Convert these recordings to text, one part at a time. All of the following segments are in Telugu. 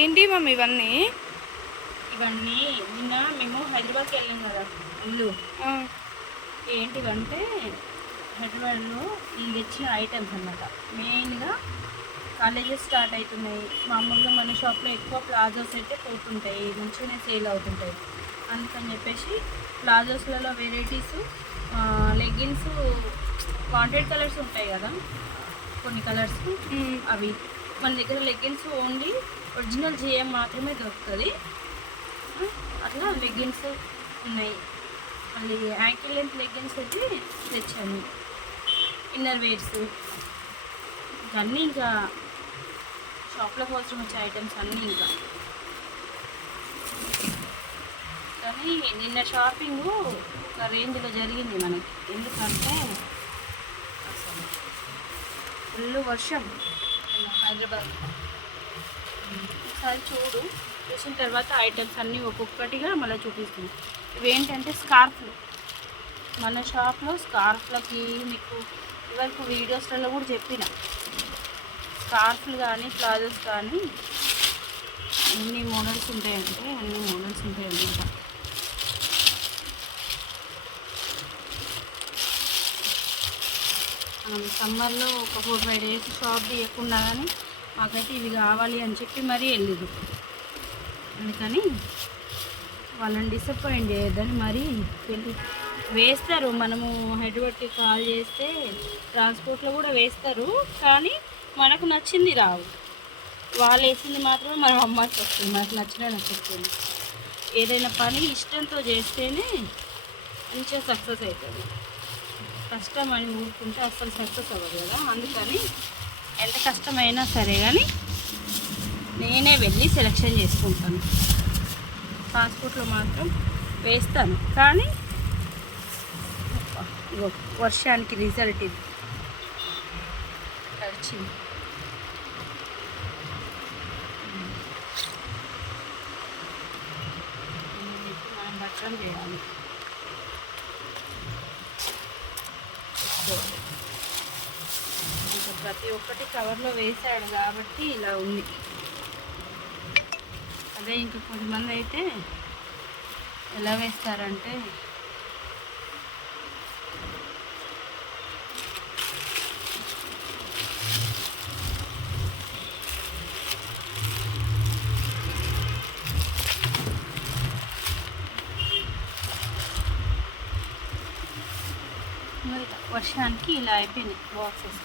ఏంటి మమ్మీ ఇవన్నీ? ఇవన్నీ నిన్న మేము హైదరాబాద్కి వెళ్ళాం కదా ఇల్లు. ఏంటివంటే హైదరాబాద్లో నేను తెచ్చిన ఐటమ్స్ అన్నమాట. మెయిన్గా కాలేజెస్ స్టార్ట్ అవుతున్నాయి. మామూలుగా మన షాప్లో ఎక్కువ ప్లాజోస్ అయితే పోతుంటాయి, మంచిగానే సేల్ అవుతుంటాయి. అందుకని చెప్పేసి ప్లాజోస్లలో వెరైటీస్, లెగ్గిన్స్, వాంటెడ్ కలర్స్ ఉంటాయి కదా కొన్ని కలర్స్, అవి మన దగ్గర లెగ్గిన్స్ ఓన్లీ ఒరిజినల్ జిఎం మాత్రమే దొరుకుతుంది. అట్లా లెగ్గిన్స్ ఉన్నాయి. మళ్ళీ యాంకిల్ లెంత్ లెగ్గిన్స్ అయితే తెచ్చాను. ఇన్నర్ వేర్స్ ఇవన్నీ ఇంకా షాప్లో కోసం వచ్చే ఐటమ్స్ అన్నీ ఇంకా. కానీ నిన్న షాపింగ్ ఒక రేంజ్లో జరిగింది మనకి. ఎందుకంటే అసలు ఫుల్ వర్షం హైదరాబాద్. ఒకసారి చూసిన తర్వాత ఐటమ్స్ అన్నీ ఒక్కొక్కటిగా మళ్ళీ చూపిస్తుంది. ఇవేంటంటే స్కార్ఫ్లు. మన షాప్లో స్కార్ఫ్లకి మీకు ఇవరకు వీడియోస్లలో కూడా చెప్పిన, స్కార్ఫ్లు కానీ ప్లాజోస్ కానీ ఎన్ని మోడల్స్ ఉంటాయంటే అన్ని మోడల్స్ ఉంటాయన్నమాట. సమ్మర్లో ఒక 4-5 డేస్ షాప్ తీయకుండా కానీ మాకైతే ఇవి కావాలి అని చెప్పి మరీ వెళ్ళింది. అందుకని వాళ్ళని డిసప్పాయింట్ చేయొద్దని మరీ వెళ్ళి వేస్తారు. మనము హైదరాబాద్కి కాల్ చేస్తే ట్రాన్స్పోర్ట్లో కూడా వేస్తారు, కానీ మనకు నచ్చింది రావు. వాళ్ళు వేసింది మాత్రమే మనం అమ్మాల్సి వస్తుంది. మనకు నచ్చస్తుంది. ఏదైనా పని ఇష్టంతో చేస్తేనే మంచిగా సక్సెస్ అవుతుంది. కష్టం అని ఊరుకుంటే అస్సలు సక్సెస్ అవ్వదు కదా. అందుకని ఎంత కష్టమైనా సరే కానీ నేనే వెళ్ళి సెలెక్షన్ చేసుకుంటాను. ట్రాన్స్పోర్ట్లో మాత్రం వేస్తాను, కానీ వర్షానికి రిజల్ట్ ఇది తడిచింది. మనం బట్టలు చేయాలి. ఇంకా ప్రతి ఒక్కటి కవర్లో వేసాడు కాబట్టి ఇలా ఉంది. అదే ఇంకా కొంతమంది అయితే ఎలా వేస్తారంటే వర్షానికి ఇలా అయిపోయినాయి బాక్సెస్.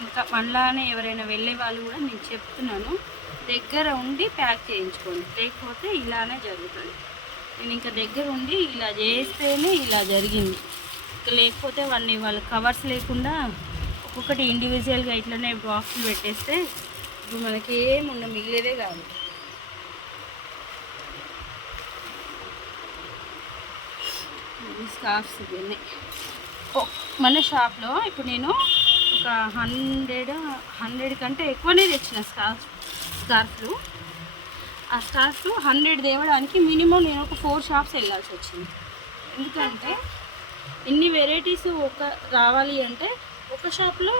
ఇంకా మనలానే ఎవరైనా వెళ్ళే వాళ్ళు కూడా నేను చెప్తున్నాను, దగ్గర ఉండి ప్యాక్ చేయించుకోండి, లేకపోతే ఇలానే జరుగుతుంది. నేను ఇంకా దగ్గర ఉండి ఇలా చేస్తేనే ఇలా జరిగింది. లేకపోతే వాళ్ళ కవర్స్ లేకుండా ఒక్కొక్కటి ఇండివిజువల్గా ఇట్లనే బాక్సులు పెట్టేస్తే ఇప్పుడు మనకి ఏముండ మిగిలేదే కాదు. స్కార్ఫ్స్ ఇవన్నీ మన షాప్లో ఇప్పుడు నేను ఒక 100 కంటే ఎక్కువనే తెచ్చిన స్కార్ఫ్లు. ఆ స్కార్ఫ్లు 100 తేవడానికి మినిమం నేను ఒక 4 షాప్స్ వెళ్ళాల్సి వచ్చింది. ఎందుకంటే ఇన్ని వెరైటీస్ రావాలి అంటే ఒక షాప్లో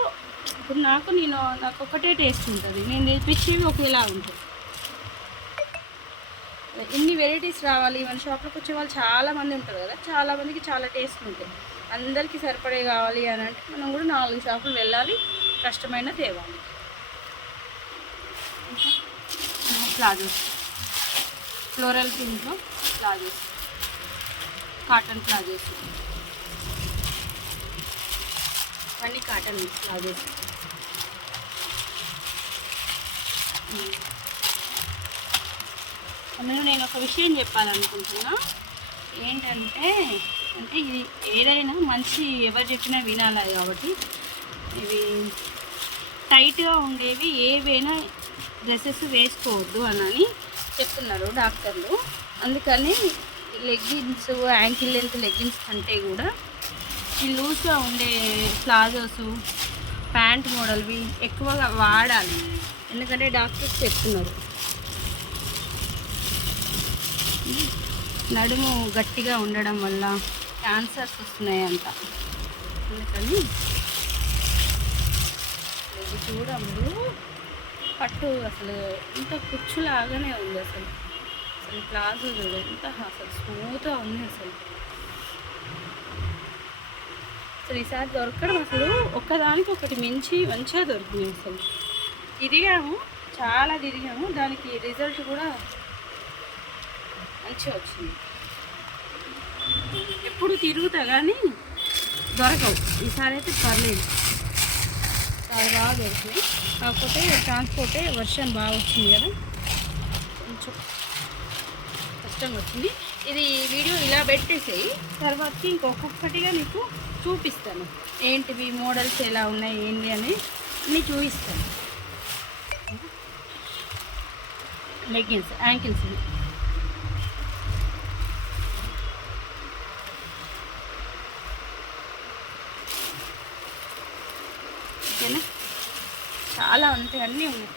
ఇప్పుడు నాకు ఒకటే టేస్ట్ ఉంటుంది, నేను తెప్పించేవి ఒకేలా ఉంటుంది. ఇన్ని వెరైటీస్ రావాలి, మన షాప్లోకి వచ్చే వాళ్ళు చాలామంది ఉంటారు కదా, చాలామందికి చాలా టేస్ట్ ఉంటాయి. అందరికీ సరిపడే కావాలి అని అంటే మనం కూడా 4 షాపులు వెళ్ళాలి, కష్టమైన తేవాలి. ప్లాజోస్, ఫ్లోరల్ ప్రింట్లో ప్లాజోస్, కాటన్ ప్లాజోస్, అన్నీ కాటన్ ప్లాజోస్. అందులో నేను ఒక విషయం చెప్పాలనుకుంటున్నా. ఏంటంటే ఇది ఏదైనా మంచి ఎవరు చెప్పినా వినాలి కాబట్టి ఇవి టైట్గా ఉండేవి ఏవైనా డ్రెస్సెస్ వేసుకోవద్దు అని చెప్తున్నారు డాక్టర్లు. అందుకని లెగ్గిన్స్, యాంకిల్ లెంత్ లెగ్గిన్స్ కంటే కూడా ఈ లూజ్గా ఉండే ప్లాజోస్, ప్యాంట్ మోడల్వి ఎక్కువగా వాడాలి. ఎందుకంటే డాక్టర్స్ చెప్తున్నారు నడుము గట్టిగా ఉండడం వల్ల క్యాన్సర్స్ వస్తున్నాయంట. అందుకని చూడములు పట్టు అసలు ఇంత కుచ్చులాగానే ఉంది అసలు. అసలు ప్లాజో చూడు ఎంత అసలు స్మూత్గా ఉంది అసలు. అసలు ఈసారి దొరకడం అసలు ఒక్కదానికి ఒకటి మించి మంచిగా దొరికింది. అసలు తిరిగాము, చాలా తిరిగాము, దానికి రిజల్ట్ కూడా మంచిగా వచ్చింది. ఎప్పుడు తిరుగుతా కానీ దొరకవు, ఈసారి అయితే పర్లేదు, చాలా బాగా దొరికినాయి. కాకపోతే ట్రాన్స్పోర్టే వర్షం బాగా వచ్చింది కదా, కొంచెం కష్టంగా వచ్చింది. ఇది వీడియో ఇలా పెట్టేసేయి, తర్వాతకి ఇంకొకటిగా మీకు చూపిస్తాను ఏంటివి మోడల్స్ ఎలా ఉన్నాయి ఏంటి అని అన్నీ చూపిస్తాను. లెగ్గిన్స్ యాంకిల్స్ ఓకేనా, చాలా ఉంటాయి, అన్నీ ఉన్నాయి.